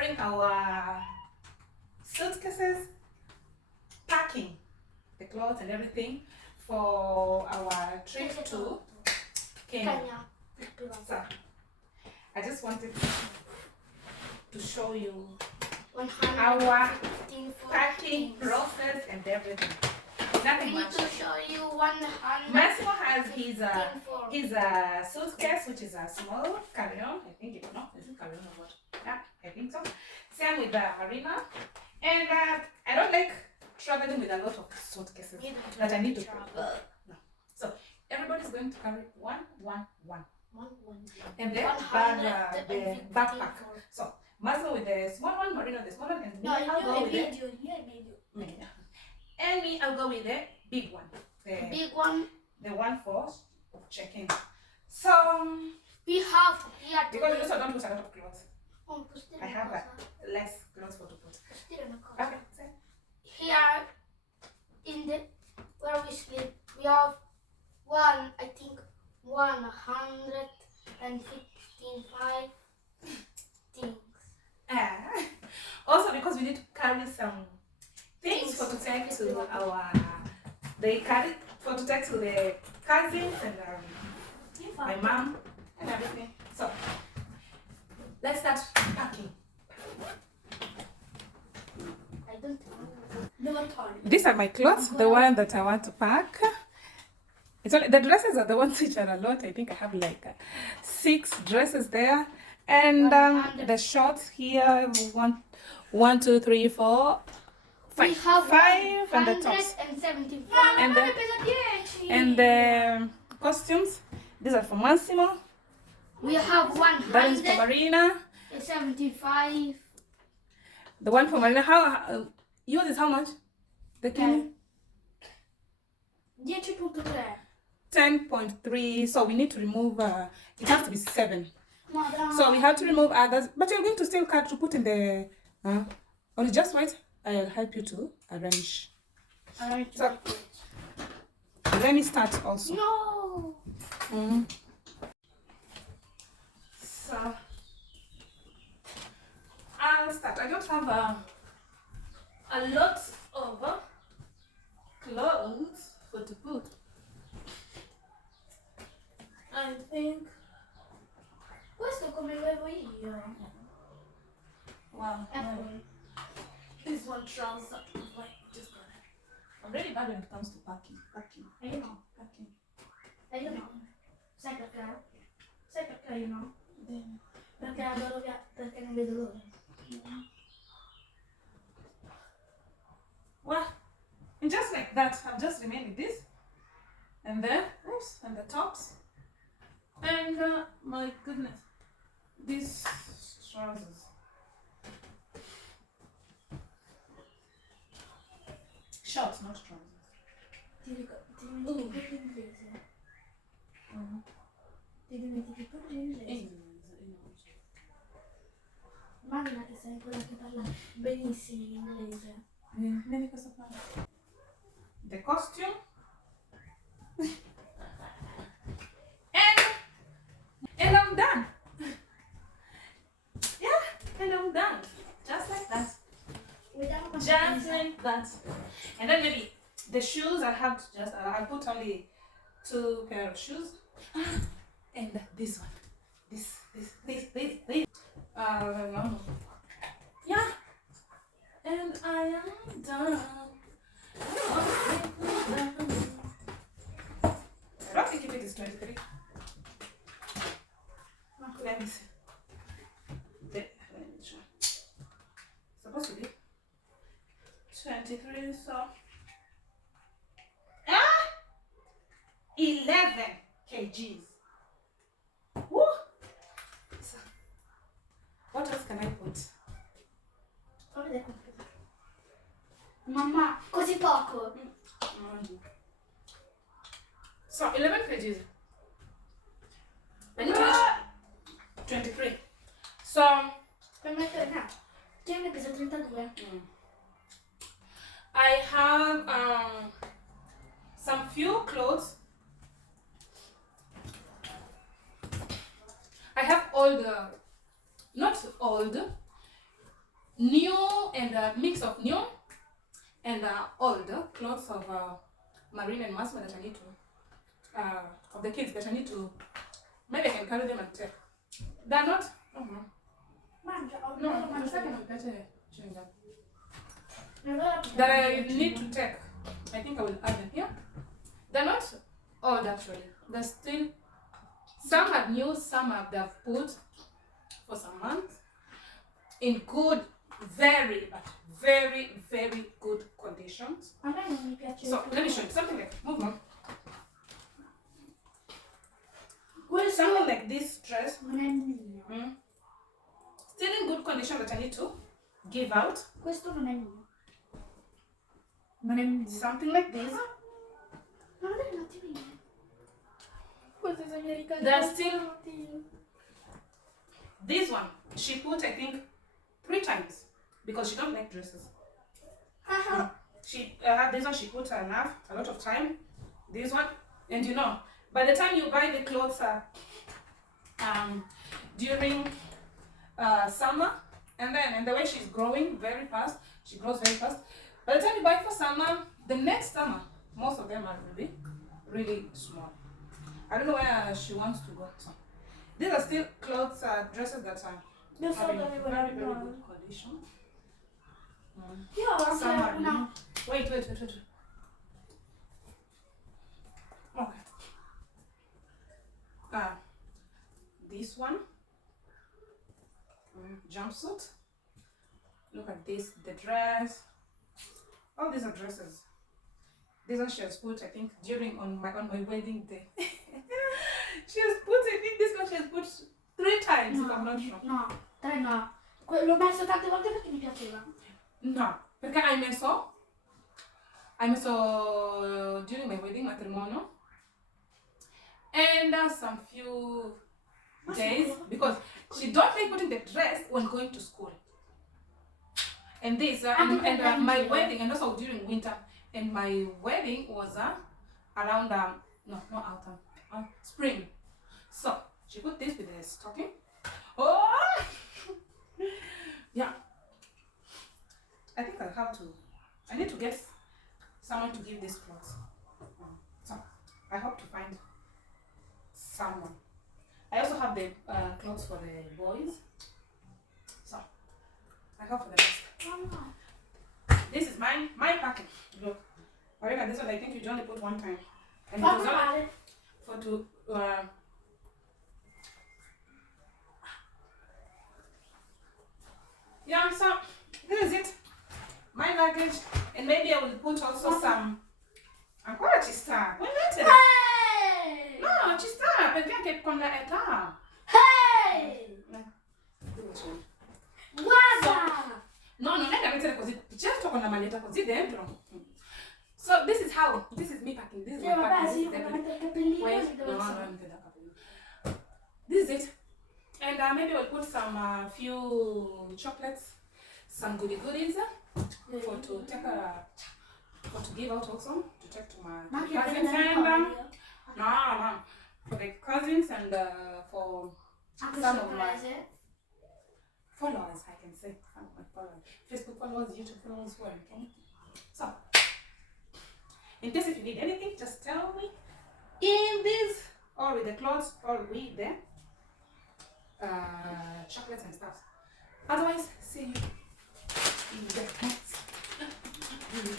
preparing our suitcases, packing the clothes and everything for our trip to Kenya. So, I just wanted to show you our packing process and everything. Nothing much. To show you 100. Massimo has his suitcase, which is a small carry-on. I think it's not. Is it carry-on or what? Yeah, I think so. Same with Marina. And I don't like traveling with a lot of suitcases that I need to no. So everybody's going to carry one. And then the backpack. So Massimo with the small one, Marina with the small one, and me I'll go with the and me I'll go with the big one. The one for check-in. So we have here because you also don't put a lot of clothes. I have less clothes for to put. Okay. Here in the where we sleep, we have 155 things. Also because we need to carry some things for to take to our for to take to the cousins and my mom and everything. So let's start packing. I don't know. These are my clothes, the one that I want to pack. It's only, the dresses are the ones which are a lot. I think I have like 6 dresses there, and the shorts here 1, 2, 3, 4, 5. We have 5 and the tops. And the costumes. These are for Massimo. We have That is for Marina. 75. The one for Marina. How yours is how much? The Kenny? 10.3. So we need to remove. It has to be 7. So we have to remove others. But you're going to still cut to put in the. Or just wait. I'll help you to arrange. So, let me start also. No. So I'll start. I don't have a lot of clothes for to put. I think. Questo come lo avevo io. Wow. This one trouser. Just got it. I'm really bad when it comes to packing. Io no. Io no. Sai perché? Sai perché io no? Perché adoro perché non vedo l'ora. Well, and just like that, I've just remained with this. And then, oops, and the tops. And my goodness, these trousers. Shorts, not trousers. Ti dimentichi l'inglese. Ti dimentichi proprio l'inglese. Immagina che sei quella che parla benissimo in inglese. Vedi questo qua. The costume. And I'm done. Yeah, and I'm done. Just like that. Just like that. And then maybe the shoes I'll put only 2 pair of shoes. And this one. This. No. Yeah. And I am done. I don't think it is 23. Let me see. Let me try. Supposed to be 23, so 11 kgs. Woo! So, what else can I put? Mamma, così poco. So 11 kgs. I need to reach 23. So Per mettere no. Io ne peso 32. I have some few clothes. I have old, not old, new and a mix of new and old clothes of Marine and Masma that I need to, of the kids that I need to, maybe I can carry them and take. They're not, oh no. No, I'm starting to get chewing gum. That I need to take. I think I will add them here. They're not old actually. They're still, some are new, some have they've put for some months in good, very, but very, very good conditions. So let me show you something like, move on. Something like this dress, still in good condition that I need to give out. Questo non è mio. Something like this. Non è un attimino. Queste sono le ricade. There's still this one. She put, I think, 3 times because she don't like dresses. She this one she put enough, a lot of time. This one, and you know, by the time you buy the clothes during summer, and the way she's growing very fast, she grows very fast. By the time you buy for summer, the next summer, most of them are really, really small. I don't know where she wants to go. So these are still clothes, dresses that are having very, very good condition. Io ho Some anche are una. new. Wait. Okay. This one, jumpsuit. Look at this, the dress. All these are dresses. This one she has put, I think, during on my wedding day. She has put, I think this one she has put 3 times, if I'm not sure. No, 3 no. L'ho messo tante volte perché mi piaceva. No, perché I messo during my wedding matrimonio, and some few days because she don't like putting the dress when going to school. And this and my wedding, and also during winter, and my wedding was around no, not autumn, spring. So she put this with the stocking. Oh, yeah. I think I need to get someone to give these clothes. So I hope to find someone. I also have the clothes for the boys. So I hope for the best. This is my package. Look, Marina, this one I think you only put 1 time, and it was only for to. Yeah, so this is it. My luggage, and maybe I will put also some. Ancora ci sta. Hey! No, ci sta perché con l'età. Hey! Guarda! No, non è da mettere così. Certo con la maglietta così dentro. So this is me packing. This is my Vabbè, packing. sì, io voglio mettere il cappellino. Wait, no, non da capello. This is it. And maybe we'll put some few chocolates, some goodies for to take for to give out also to take to my cousins and no, for the cousins and for some of my followers, I can say, some of my followers, Facebook followers, YouTube followers, who are okay. So, in case if you need anything, just tell me in this or with the clothes or with the chocolates and stuff. Otherwise, see you in the next video.